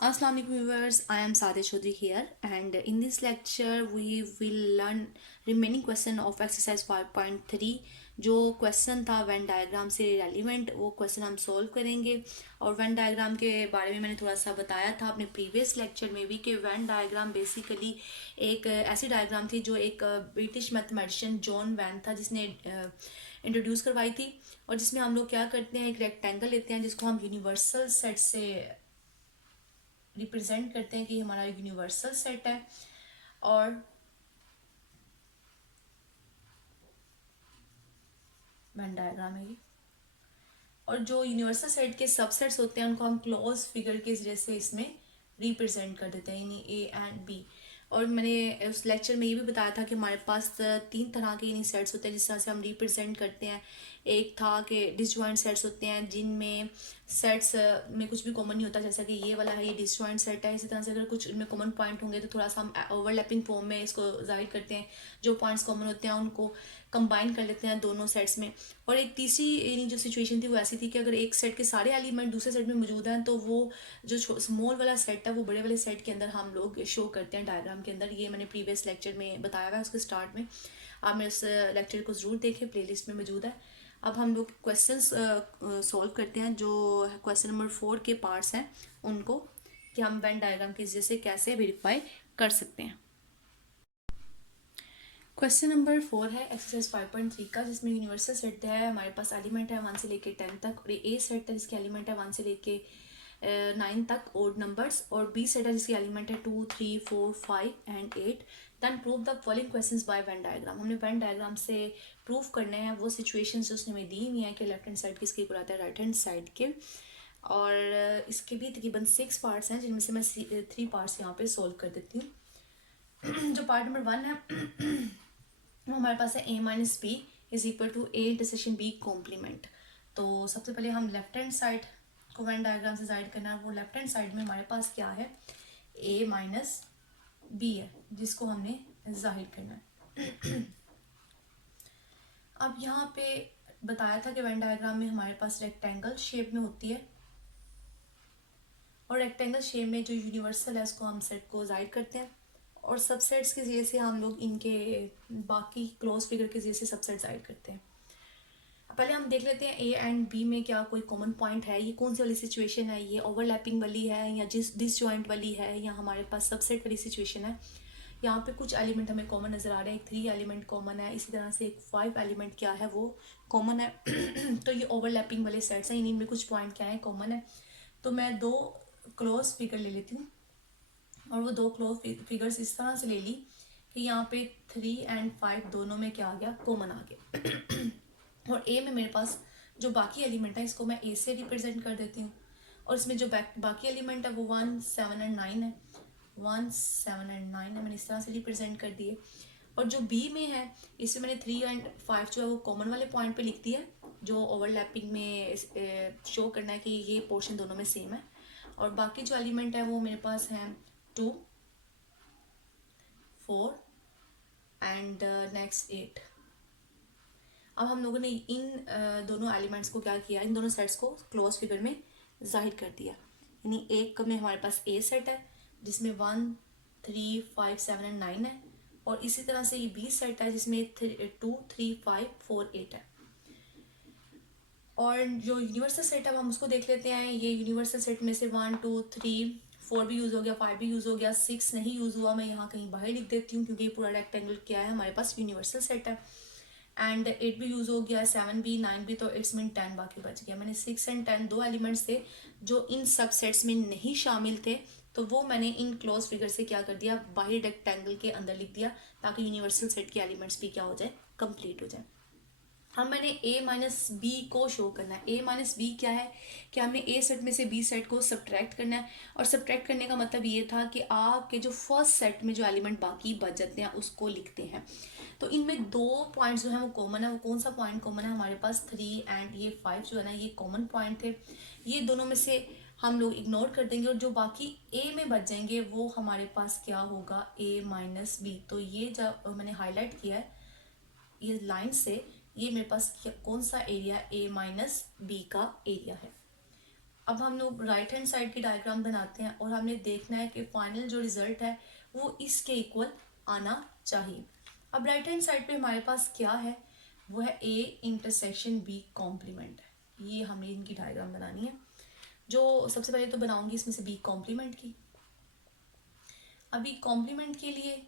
Assalamu alaikum viewers, I am Sadia Chaudhary here, and in this lecture we will learn remaining question of exercise 5.3 जो question था when diagram से relevant वो question हम solve करेंगे। और Venn diagram के बारे में मैंने थोड़ा सा बताया था अपने प्रीवियस लेक्चर में भी कि वेन डायग्राम बेसिकली एक ऐसी डायग्राम थी जो एक ब्रिटिश मैथमेटिशियन जॉन वैन था जिसने इंट्रोड्यूस करवाई थी, और जिसमें हम लोग क्या करते हैं, एक रेक्टेंगल लेते हैं जिसको हम यूनिवर्सल सेट से रिप्रेजेंट करते हैं कि हमारा यूनिवर्सल सेट है। और वेन डायग्राम है ये, और जो यूनिवर्सल सेट के सबसेट्स होते हैं उनको हम क्लोज फिगर के जरिए से इसमें रिप्रेजेंट कर देते हैं, यानी ए एंड बी। और मैंने उस लेक्चर में ये भी बताया था कि हमारे पास तीन तरह के यानी सेट्स होते हैं जिस तरह से हम रिप्रेजेंट करते हैं। एक था कि डिसजॉइंट सेट्स होते हैं जिनमें सेट्स में कुछ भी कॉमन नहीं होता, जैसा कि ये वाला है, ये डिसजॉइंट सेट है। इसी तरह से अगर कुछ इनमें कॉमन पॉइंट होंगे तो थोड़ा सा हम ओवरलैपिंग फॉर्म में इसको जाहिर करते हैं, जो पॉइंट्स कॉमन होते हैं उनको कंबाइन कर लेते हैं दोनों सेट्स में। और एक तीसरी यानी जो सिचुएशन थी वो ऐसी थी कि अगर एक सेट के सारे एलिमेंट दूसरे सेट में मौजूद हैं तो वो जो स्मॉल वाला सेट है वो बड़े वाले सेट के अंदर हम लोग शो करते हैं डायग्राम के अंदर। ये मैंने प्रीवियस लेक्चर में बताया हुआ है उसके स्टार्ट में, आप मेरे उस लेक्चर को ज़रूर देखें, प्लेलिस्ट में मौजूद है। अब हम लोग क्वेश्चंस सॉल्व करते हैं, जो क्वेश्चन नंबर 4 के पार्ट्स हैं उनको, कि हम वेन डायग्राम की वजह से कैसे वेरीफाई कर सकते हैं। क्वेश्चन नंबर 4 है एक्सरसाइज 5.3 का, जिसमें यूनिवर्सल सेट है, हमारे पास एलिमेंट है 1 से लेके 10 तक, और ए सेट है जिसके एलिमेंट है 1 से लेके 9 तक ओड नंबर्स, और बी सेट है जिसके एलिमेंट है 2, 3, 4, 5 and 8। Then prove the following questions by Venn diagram. हमने वेन डायग्राम से प्रूव करने हैं वो सिचुएशंस जो उसने हमें दी हुई हैं कि लेफ्ट हैंड साइड किसके इक्वल आता है राइट हैंड साइड के। और इसके भी तकरीबन 6 पार्ट्स हैं जिनमें से मैं 3 पार्ट्स यहाँ पे सोल्व कर देती हूँ। जो पार्ट नंबर 1 है वो हमारे पास है a minus b is equal to a intersection B complement. तो सबसे पहले हम लेफ्ट हैंड साइड को वेन डायग्राम से जाहिर करना है। वो लेफ्ट हैंड साइड में हमारे पास क्या है, ए माइनस बी है जिसको हमने जाहिर करना है। अब यहाँ पे बताया था कि वेन डायग्राम में हमारे पास रेक्टेंगल शेप में होती है, और रेक्टेंगल शेप में जो यूनिवर्सल है उसको हम सेट को जाहिर करते हैं, और सबसेट्स के जरिए से हम लोग इनके बाकी क्लोज फिगर के जरिए से सबसेट जाहिर करते हैं। पहले हम देख लेते हैं ए एंड बी में क्या कोई कॉमन पॉइंट है, ये कौन सी वाली सिचुएशन है, ये ओवरलैपिंग वाली है या डिसजॉइंट वाली है या हमारे पास सबसेट वाली सिचुएशन है। यहाँ पे कुछ एलिमेंट हमें कॉमन नज़र आ रहे हैं, 3 एलिमेंट कॉमन है, इसी तरह से एक 5 एलिमेंट क्या है वो कॉमन है। तो ये ओवरलैपिंग वाले सेट्स हैं, इनमें कुछ पॉइंट क्या है कॉमन है। तो मैं 2 क्लोज फिगर ले लेती हूँ, और वो 2 क्लोज फिगर्स इस तरह से ले ली कि यहाँ पे 3 एंड 5 दोनों में क्या आ गया, कॉमन आ गया। और ए में मेरे पास जो बाकी एलिमेंट है इसको मैं ए से रिप्रेजेंट कर देती हूँ, और इसमें जो बाकी एलिमेंट है वो 1, 7 एंड 9 है। 1, 7 एंड 9 है, मैंने इस तरह से रिप्रेजेंट कर दिए। और जो बी में है इसमें मैंने 3 एंड 5 जो है वो कॉमन वाले पॉइंट पे लिख दिया, जो ओवरलैपिंग में शो करना है कि ये पोर्शन दोनों में सेम है। और बाकी जो एलिमेंट है वो मेरे पास है 2, 4 एंड नेक्स्ट 8। अब हम लोगों ने इन दोनों एलिमेंट्स को क्या किया, इन दोनों सेट्स को क्लोज फिगर में जाहिर कर दिया। यानी एक में हमारे पास ए सेट है जिसमें 1, 3, 5, 7 एंड 9 है, और इसी तरह से ये बी सेट है जिसमें 2, 3, 5, 4, 8 है। और जो यूनिवर्सल सेट है हम उसको देख लेते हैं। ये यूनिवर्सल सेट में से 1, 2, 3, 4 भी यूज़ हो गया, 5 भी यूज़ हो गया, 6 नहीं यूज़ हुआ, मैं यहाँ कहीं बाहर लिख देती हूँ क्योंकि ये पूरा रेक्टेंगल क्या है हमारे पास यूनिवर्सल सेट है। एंड 8 भी यूज़ हो गया, 7 भी, 9 भी, तो इट्स मीन 10 बाकी बच गया। मैंने 6 एंड 10 दो एलिमेंट्स थे जो इन सब सेट्स में नहीं शामिल थे, तो वो मैंने इन क्लोज फिगर से क्या कर दिया, बाहर रेक्टेंगल के अंदर लिख दिया ताकि यूनिवर्सल सेट के एलिमेंट्स भी क्या हो जाए, कंप्लीट हो जाए। हम मैंने ए माइनस बी को शो करना है। ए माइनस बी क्या है कि हमने ए सेट में से बी सेट को सब्ट्रैक्ट करना है, और सब्ट्रैक्ट करने का मतलब ये था कि आपके जो फर्स्ट सेट में जो एलिमेंट बाकी बच जाते हैं उसको लिखते हैं। तो इनमें 2 पॉइंट्स जो है वो कॉमन है। वो कौन सा पॉइंट कॉमन है, हमारे पास 3 एंड ये 5 जो है ना ये कॉमन पॉइंट थे। ये दोनों में से हम लोग इग्नोर कर देंगे, और जो बाकी ए में बच जाएंगे वो हमारे पास क्या होगा, ए माइनस बी। तो ये जब मैंने हाईलाइट किया है ये लाइन से, ये मेरे पास कौन सा एरिया, ए माइनस बी का एरिया है। अब हम लोग राइट हैंड साइड की डायग्राम बनाते हैं और हमने देखना है कि फाइनल जो रिजल्ट है वो इसके इक्वल आना चाहिए। अब राइट हैंड साइड पे हमारे पास क्या है, वो है ए इंटरसेक्शन बी कॉम्प्लीमेंट है। ये हमें इनकी डायग्राम बनानी है। जो सबसे पहले तो बनाऊंगी इसमें से बी कॉम्प्लीमेंट की। अभी कॉम्प्लीमेंट के लिए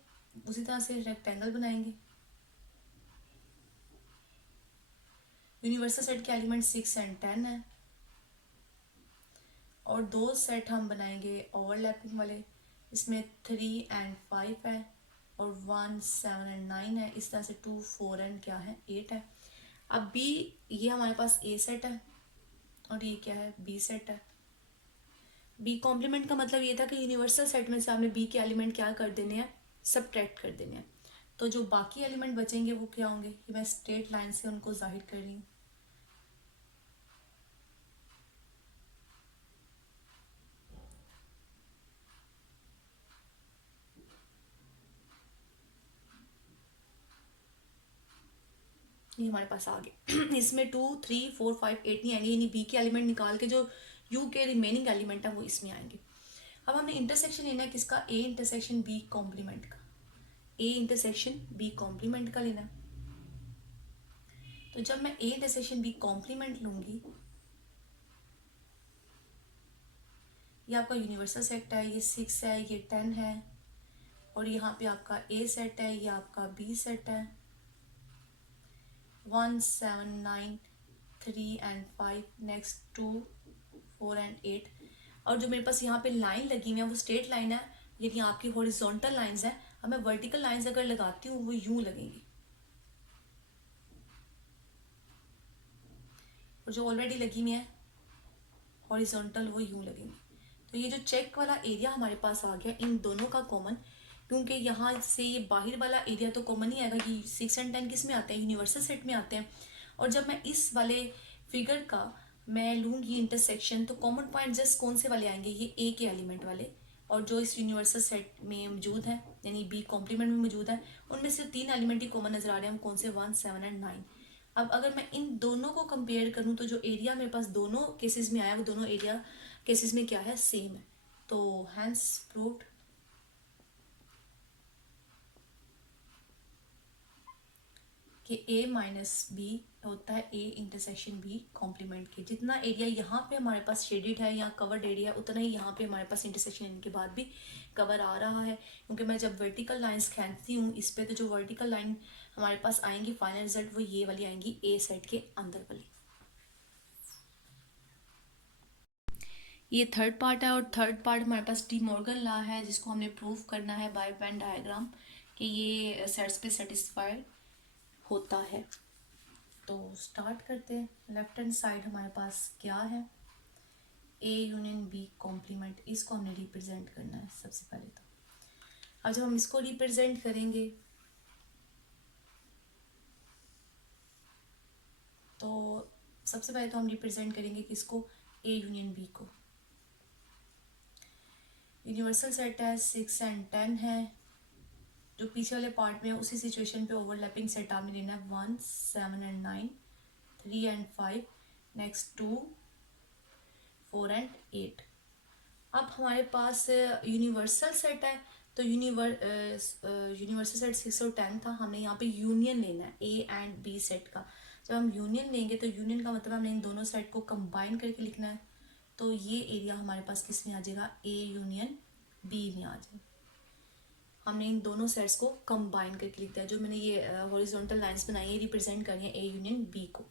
उसी तरह से रेक्टेंगल बनाएंगे। यूनिवर्सल सेट के एलिमेंट 6 एंड 10 है और दो सेट हम बनाएंगे ओवरलैपिंग वाले, इसमें 3 एंड 5 है और 1 7 एंड 9 है। इस तरह से 2 4 एंड क्या है 8 है। अब बी, ये हमारे पास ए सेट है और ये क्या है बी सेट है। बी कॉम्प्लीमेंट का मतलब ये था कि यूनिवर्सल सेट में से आपने बी के एलिमेंट क्या कर देने हैं, सबट्रैक्ट कर देने हैं। तो जो बाकी एलिमेंट बचेंगे वो क्या होंगे, कि मैं स्ट्रेट लाइन से उनको जाहिर कर रही हूँ। ये हमारे पास आ गए। इसमें 2 3 4 5 8 नहीं आएंगे, यानी बी के एलिमेंट निकाल के जो यू के रिमेनिंग एलिमेंट है वो इसमें आएंगे। अब हमने इंटरसेक्शन लेना है किसका, ए इंटरसेक्शन बी कॉम्प्लीमेंट का। ए इंटरसेक्शन बी कॉम्प्लीमेंट का लेना है। तो जब मैं ए इंटरसेक्शन बी कॉम्प्लीमेंट लूंगी, ये आपका यूनिवर्सल सेट है, ये 6 है, ये 10 है और यहाँ पे आपका ए सेट है, ये आपका बी सेट है। 1 7 9 3 एंड 5, नेक्स्ट 2 4 एंड 8। और जो मेरे पास यहाँ पे लाइन लगी हुई है वो स्ट्रेट लाइन है, लेकिन आपकी हॉरिजॉन्टल लाइंस है। अब मैं वर्टिकल लाइंस अगर लगाती हूँ वो यूं लगेंगी और जो ऑलरेडी लगी हुई है हॉरिजॉन्टल वो यूं लगेंगी। तो ये जो चेक वाला एरिया हमारे पास आ गया इन दोनों का कॉमन, क्योंकि यहाँ से ये बाहर वाला एरिया तो कॉमन ही आएगा कि 6 एंड 10 किस में आते हैं, यूनिवर्सल सेट में आते हैं। और जब मैं इस वाले फिगर का मैं लूँगी इंटरसेक्शन, तो कॉमन पॉइंट जस्ट कौन से वाले आएंगे, ये ए के एलिमेंट वाले और जो इस यूनिवर्सल सेट में मौजूद है यानी बी कॉम्प्लीमेंट में मौजूद है, उनमें से 3 एलिमेंट ही कॉमन नजर आ रहे हैं। हम कौन से, 1 7 एंड 9। अब अगर मैं इन दोनों को कंपेयर करूं तो जो एरिया मेरे पास दोनों केसेस में आया वो दोनों एरिया केसेस में क्या है, सेम है। तो हैंस प्रूव्ड कि ए माइनस बी होता है ए इंटरसेक्शन बी कॉम्प्लीमेंट के। जितना एरिया यहाँ पे हमारे पास शेडेड है या कवर्ड एरिया है, उतना ही यहाँ पे हमारे पास इंटरसेक्शन इनके बाद भी कवर आ रहा है। क्योंकि मैं जब वर्टिकल लाइंस खींचती हूँ इस पे, तो जो वर्टिकल लाइन हमारे पास आएंगी फाइनल रिजल्ट वो ये वाली आएंगी ए सेट के अंदर वाली। ये थर्ड पार्ट है और थर्ड पार्ट हमारे पास डी मॉर्गन लॉ है, जिसको हमने प्रूव करना है बाय वेन डायग्राम कि ये सेट्स पे सेटिस्फाइड होता है। तो स्टार्ट करते हैं। लेफ्ट हैंड साइड हमारे पास क्या है, ए यूनियन बी कॉम्प्लीमेंट, इसको हमने रिप्रेजेंट करना है सबसे पहले। तो अब जब हम इसको रिप्रेजेंट करेंगे तो सबसे पहले तो हम रिप्रेजेंट करेंगे किसको, ए यूनियन बी को। यूनिवर्सल सेट है 6 एंड 10 है। जो पीछे वाले पार्ट में है उसी सिचुएशन पे ओवरलैपिंग सेट आपने लेना है 1 7 एंड 9, 3 एंड 5, नेक्स्ट 2 4 एंड 8। अब हमारे पास यूनिवर्सल सेट है, तो यूनिवर्सल सेट 6 और 10 था, हमने यहाँ पे यूनियन लेना है ए एंड बी सेट का। जब हम यूनियन लेंगे तो यूनियन का मतलब हमने इन दोनों सेट को कंबाइन करके लिखना है। तो ये एरिया हमारे पास किस में आ जाएगा, ए यूनियन बी में आ जाएगा। हमने इन दोनों सेट्स को कंबाइन करके लिखता है। जो मैंने ये हॉरिजॉन्टल लाइंस बनाई है रिप्रेजेंट करी है ए यूनियन बी को।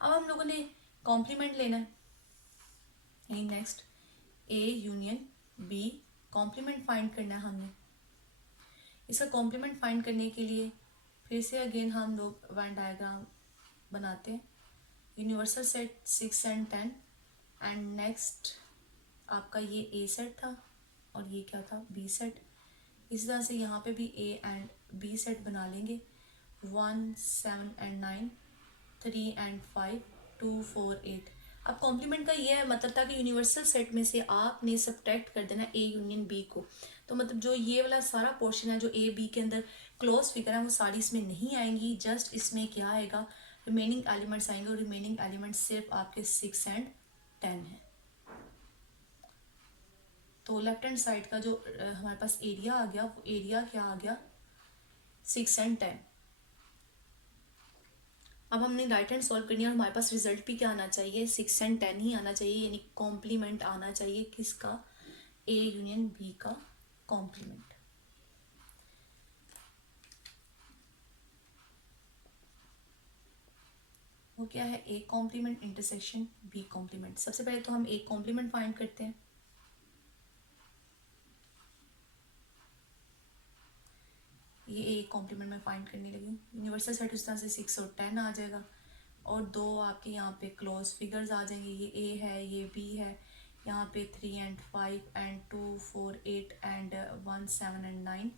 अब हम लोगों ने कॉम्प्लीमेंट लेना है, next A union B complement find करना है हमने। इसका कॉम्प्लीमेंट फाइंड करने के लिए फिर से अगेन हम लोग वेन डायग्राम बनाते हैं। Universal set 6 and 10 and next आपका ये ए सेट था और ये क्या था, बी सेट। इस तरह से यहाँ पे भी ए एंड बी सेट बना लेंगे। 1 7 एंड 9, 3 एंड 5, 2 4 8। अब कॉम्प्लीमेंट का ये है मतलब था कि यूनिवर्सल सेट में से आपने सब्ट्रैक्ट कर देना ए यूनियन बी को। तो मतलब जो ये वाला सारा पोर्शन है जो ए बी के अंदर क्लोज फिगर है वो सारी इसमें नहीं आएंगी, जस्ट इसमें क्या आएगा, रिमेनिंग एलिमेंट्स आएंगे और रिमेनिंग एलिमेंट्स सिर्फ आपके 6 एंड 10 है। तो लेफ्ट हैंड साइड का जो हमारे पास एरिया आ गया, वो एरिया क्या आ गया 6 and 10। अब हमने राइट हैंड सॉल्व करनी है और हमारे पास रिजल्ट भी क्या आना चाहिए 6 and 10 ही आना चाहिए, यानी कॉम्प्लीमेंट आना चाहिए किसका, ए यूनियन बी का कॉम्प्लीमेंट। वो क्या है, A complement intersection B complement. सबसे पहले तो हम ए कॉम्प्लीमेंट फाइंड करते हैं। ये ए कॉम्प्लीमेंट में फाइंड करने लगी हूँ। यूनिवर्सल सेट उस तरह से 6 और 10 आ जाएगा और दो आपके यहाँ पे क्लोज फिगर्स आ जाएंगे, ये ए है ये बी है, यहाँ पे 3 and 5 and 2 4 8 and 1 7 and 9।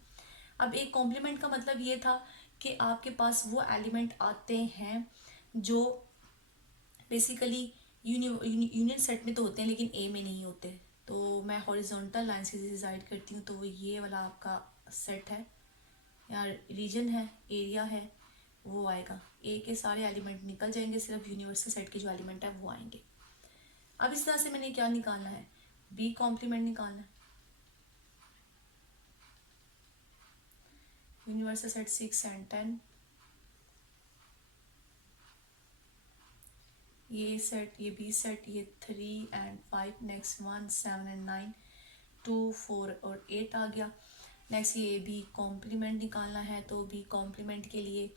अब एक कॉम्प्लीमेंट का मतलब ये था कि आपके पास वो एलिमेंट आते हैं जो बेसिकली यूनियन सेट में तो होते हैं लेकिन ए में नहीं होते। तो मैं हॉरिजॉन्टल लाइन से डिसाइड करती हूँ, तो वो ये वाला आपका सेट है या रीजन है, एरिया है, वो आएगा। ए के सारे एलिमेंट निकल जाएंगे, सिर्फ यूनिवर्सल सेट के जो एलिमेंट है वो आएंगे। अब इस तरह से मैंने क्या निकालना है, बी कॉम्प्लीमेंट निकालना है। यूनिवर्सल सेट 6 and 10, ये सेट, ये बी सेट, ये 3 and 5, नेक्स्ट 1 7 and 9, 2 4 और 8 आ गया। नेक्स्ट ये बी कॉम्प्लीमेंट निकालना है, तो बी कॉम्प्लीमेंट के लिए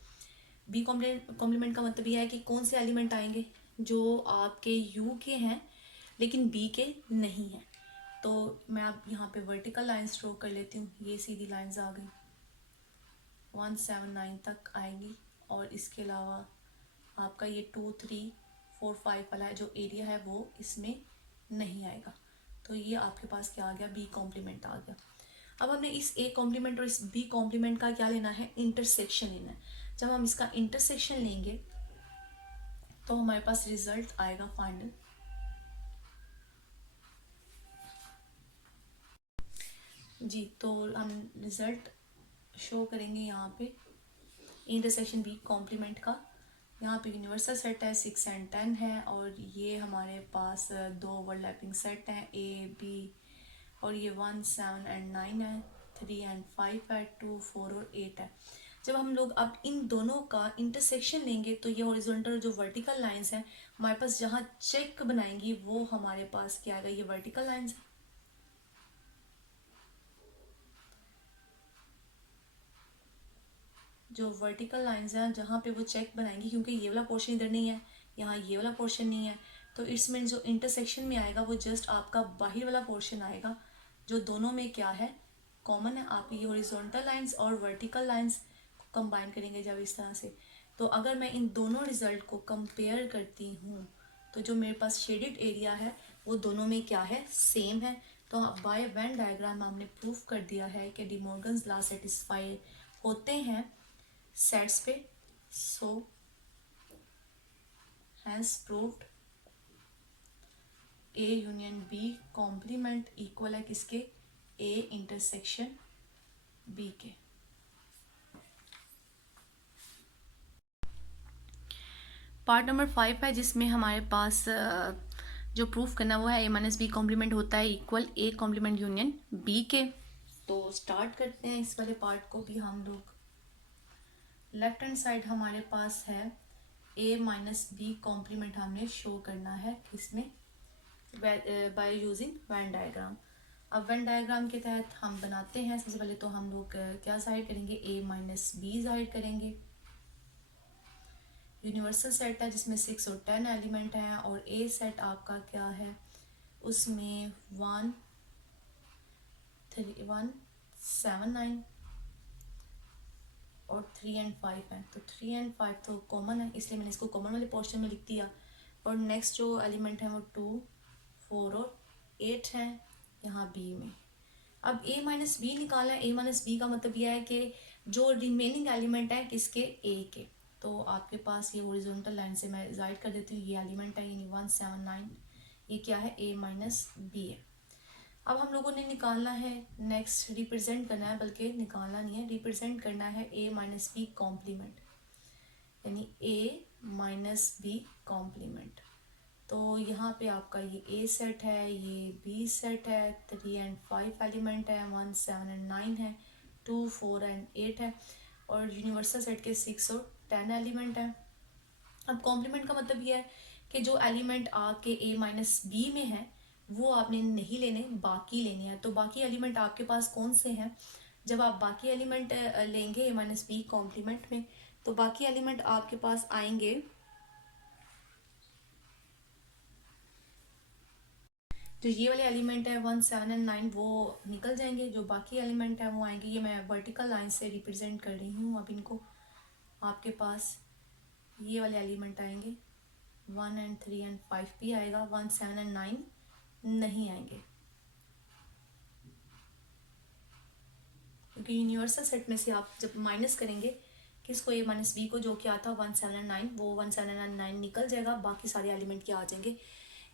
बी कॉम्प्लीमेंट का मतलब यह है कि कौन से एलिमेंट आएंगे जो आपके यू के हैं लेकिन बी के नहीं हैं। तो मैं अब यहाँ पे वर्टिकल लाइंस ड्रॉ कर लेती हूँ। ये सीधी लाइंस आ गई 1 7 9 तक आएगी और इसके अलावा आपका ये 2 3 4 5 वाला है जो एरिया है वो इसमें नहीं आएगा। तो ये आपके पास क्या आ गया, बी कॉम्प्लीमेंट आ गया। अब हमने इस ए कॉम्प्लीमेंट और इस बी कॉम्प्लीमेंट का क्या लेना है, इंटरसेक्शन लेना है। जब हम इसका इंटरसेक्शन लेंगे तो हमारे पास रिजल्ट आएगा फाइनल। जी, तो हम रिजल्ट शो करेंगे यहाँ पे इंटरसेक्शन बी कॉम्प्लीमेंट का। यहाँ पे यूनिवर्सल सेट है 6 and 10 है और ये हमारे पास दो ओवरलैपिंग सेट हैं ए बी और ये 1 7 and 9 है, 3 and 5 है, 2 4 और 8 है। जब हम लोग अब इन दोनों का इंटरसेक्शन लेंगे तो ये हॉरिजॉन्टल जो वर्टिकल लाइंस हैं हमारे पास जहाँ चेक बनाएंगी वो हमारे पास क्या आएगा, ये वर्टिकल लाइंस है। जो वर्टिकल लाइंस हैं जहाँ पे वो चेक बनाएंगी, क्योंकि ये वाला पोर्शन इधर नहीं है, यहाँ ये वाला पोर्शन नहीं है, तो इसमें जो इंटरसेक्शन में आएगा वो जस्ट आपका बाहर वाला पोर्शन आएगा जो दोनों में क्या है, कॉमन है। आप ये हॉरिजॉन्टल लाइंस और वर्टिकल लाइंस कंबाइन करेंगे जब इस तरह से, तो अगर मैं इन दोनों रिजल्ट को कंपेयर करती हूँ तो जो मेरे पास शेडेड एरिया है वो दोनों में क्या है, सेम है। तो बाय वेन डायग्राम हमने प्रूफ कर दिया है कि डी मॉर्गन्स लॉ सेटिस्फाई होते हैं सेट्स पे। So hence proved A union B complement equal है किसके, ए इंटरसेक्शन बी के। पार्ट नंबर 5 है जिसमें हमारे पास जो प्रूफ करना वो है ए माइनस बी कॉम्प्लीमेंट होता है equal A complement union B के। तो स्टार्ट करते हैं इस वाले पार्ट को भी हम लोग। लेफ्ट हैंड साइड हमारे पास है ए माइनस बी कॉम्प्लीमेंट हमने शो करना है इसमें बाय यूजिंग वेन डायग्राम। अब वेन डायग्राम के तहत हम बनाते हैं, सबसे पहले तो हम लोग क्या साइड करेंगे, ए माइनस बी साइड करेंगे। यूनिवर्सल सेट है जिसमें 6 और 10 एलिमेंट हैं और ए सेट आपका क्या है, उसमें 1 3 1 7 9 और 3 and 5 है। तो 3 and 5 तो कॉमन है इसलिए मैंने इसको कॉमन वाले पोर्शन में लिख दिया। और नेक्स्ट जो एलिमेंट है वो 2 4 और 8 है यहाँ बी में। अब ए माइनस बी निकालना है। ए माइनस बी का मतलब यह है कि जो रिमेनिंग एलिमेंट है किसके, ए के। तो आपके पास ये हॉरिजॉन्टल लाइन से मैं डिसाइड कर देती हूँ, ये एलिमेंट है यानी 1 7 9, ये क्या है, ए माइनस बी है। अब हम लोगों ने निकालना है, नेक्स्ट रिप्रेजेंट करना है, बल्कि निकालना नहीं है, रिप्रेजेंट करना है ए माइनस बी कॉम्प्लीमेंट, यानी ए माइनस बी कॉम्प्लीमेंट। तो यहाँ पे आपका ये ए सेट है, ये बी सेट है, 3 एंड 5 एलिमेंट है, 1 7 एंड 9 है, 2 4 एंड 8 है, और यूनिवर्सल सेट के 6 और 10 एलिमेंट है। अब कॉम्प्लीमेंट का मतलब ये है कि जो एलिमेंट आपके ए माइनस बी में है वो आपने नहीं लेने, बाकी लेने हैं। तो बाकी एलिमेंट आपके पास कौन से हैं? जब आप बाकी एलिमेंट लेंगे ए माइनस बी कॉम्प्लीमेंट में, तो बाकी एलिमेंट आपके पास आएंगे, जो ये वाले एलिमेंट है 1 7 एंड 9 वो निकल जाएंगे, जो बाकी एलिमेंट है वो आएंगे। ये मैं वर्टिकल लाइन से रिप्रेजेंट कर रही हूँ अब इनको। आपके पास ये वाले एलिमेंट आएंगे, 1 एंड 3 एंड 5 भी आएगा, 1 7 एंड 9 नहीं आएंगे, क्योंकि यूनिवर्सल सेट में से आप जब माइनस करेंगे किसको, ए माइनस बी को, जो क्या था 1 7 एंड 9, वो 1 7 एंड 9 निकल जाएगा, बाकी सारे एलिमेंट क्या आ जाएंगे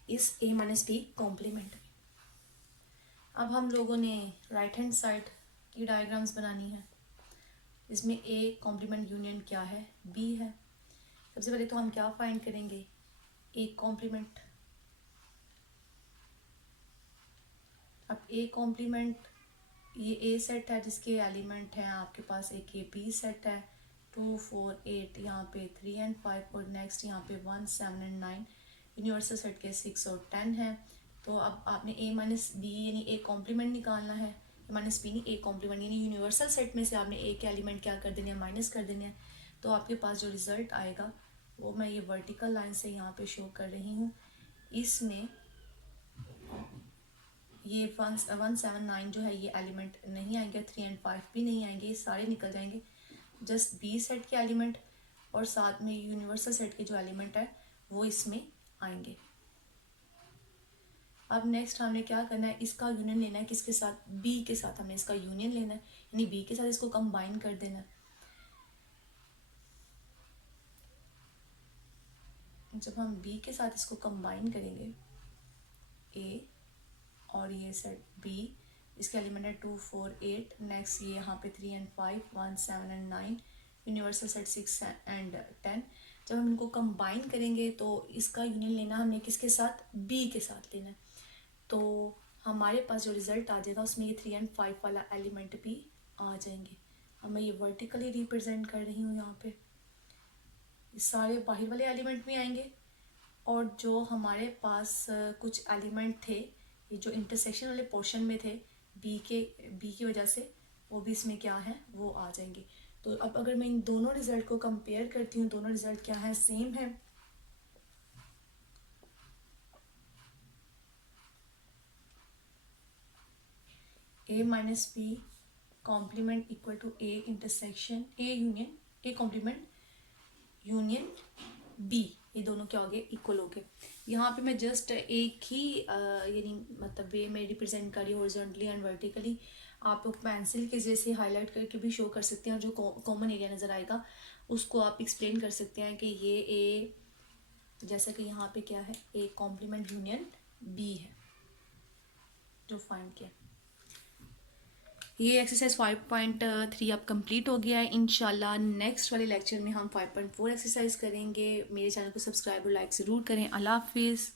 इस ए माइनस बी कॉम्प्लीमेंट में। अब हम लोगों ने राइट हैंड साइड की डायग्राम्स बनानी है। इसमें ए कॉम्प्लीमेंट यूनियन क्या है, बी है। सबसे पहले तो हम क्या फाइंड करेंगे, ए कॉम्प्लीमेंट। अब ए कॉम्प्लीमेंट, ये ए सेट है जिसके एलिमेंट हैं आपके पास, एक ये बी सेट है, 2 4 8, यहाँ पे 3 एंड 5, और नेक्स्ट यहाँ पे 1 7 एंड 9, यूनिवर्सल सेट के 6 और 10 है। तो अब आपने ए माइनस बी यानी ए कॉम्प्लीमेंट निकालना है, ए माइनस बी नहीं, ए कॉम्प्लीमेंट, यानी यूनिवर्सल सेट में से आपने ए के एलिमेंट क्या कर देने हैं, माइनस कर देने हैं। तो आपके पास जो रिजल्ट आएगा वो मैं ये वर्टिकल लाइन से यहाँ पे शो कर रही हूँ। इसमें ये 1 7 9 जो है ये एलिमेंट नहीं आएंगे, 3 एंड 5 भी नहीं आएंगे, ये सारे निकल जाएंगे। जस्ट बी सेट के एलिमेंट और साथ में यूनिवर्सल सेट के जो एलिमेंट है वो इसमें आएंगे। अब नेक्स्ट हमने क्या करना है, इसका यूनियन लेना है किसके साथ, बी के साथ हमने इसका यूनियन लेना है, यानी बी के साथ इसको कंबाइन कर देना है। जब हम बी के साथ इसको कंबाइन करेंगे, ए और ये सेट बी, इसके एलिमेंट है 2 4 8, नेक्स्ट ये यहाँ पे 3 and 5, 1 7 and 9, universal set 6 and 10। जब हम इनको कंबाइन करेंगे तो इसका यूनियन लेना हमने किसके साथ, बी के साथ लेना है। तो हमारे पास जो रिजल्ट आ जाएगा उसमें ये 3 एंड 5 वाला एलिमेंट भी आ जाएंगे। अब मैं ये वर्टिकली रिप्रेजेंट कर रही हूँ यहाँ पे, सारे बाहर वाले एलिमेंट भी आएंगे, और जो हमारे पास कुछ एलिमेंट थे ये जो इंटरसेक्शन वाले पोर्शन में थे बी की वजह से, वो भी इसमें क्या है वो आ जाएंगे। तो अब अगर मैं इन दोनों रिजल्ट को कंपेयर करती हूँ, दोनों रिजल्ट क्या है, सेम है। A minus b complement equal to a intersection, a union, a complement union b, ये दोनों क्या हो गए, इक्वल हो गए। यहाँ पे मैं जस्ट एक ही यानी मतलब वे में रिप्रेजेंट करी हॉरिजॉन्टली एंड वर्टिकली। आप लोग पेंसिल के जैसे हाईलाइट करके भी शो कर सकते हैं, और जो कॉमन एरिया नज़र आएगा उसको आप एक्सप्लेन कर सकते हैं कि ये ए, जैसा कि यहाँ पे क्या है, ए कॉम्प्लीमेंट यूनियन बी है जो फाइंड किया। ये एक्सरसाइज 5.3 अब कंप्लीट हो गया है। इंशाल्लाह नेक्स्ट वाले लेक्चर में हम 5.4 एक्सरसाइज करेंगे। मेरे चैनल को सब्सक्राइब और लाइक ज़रूर करें। अल्लाह हाफिज़।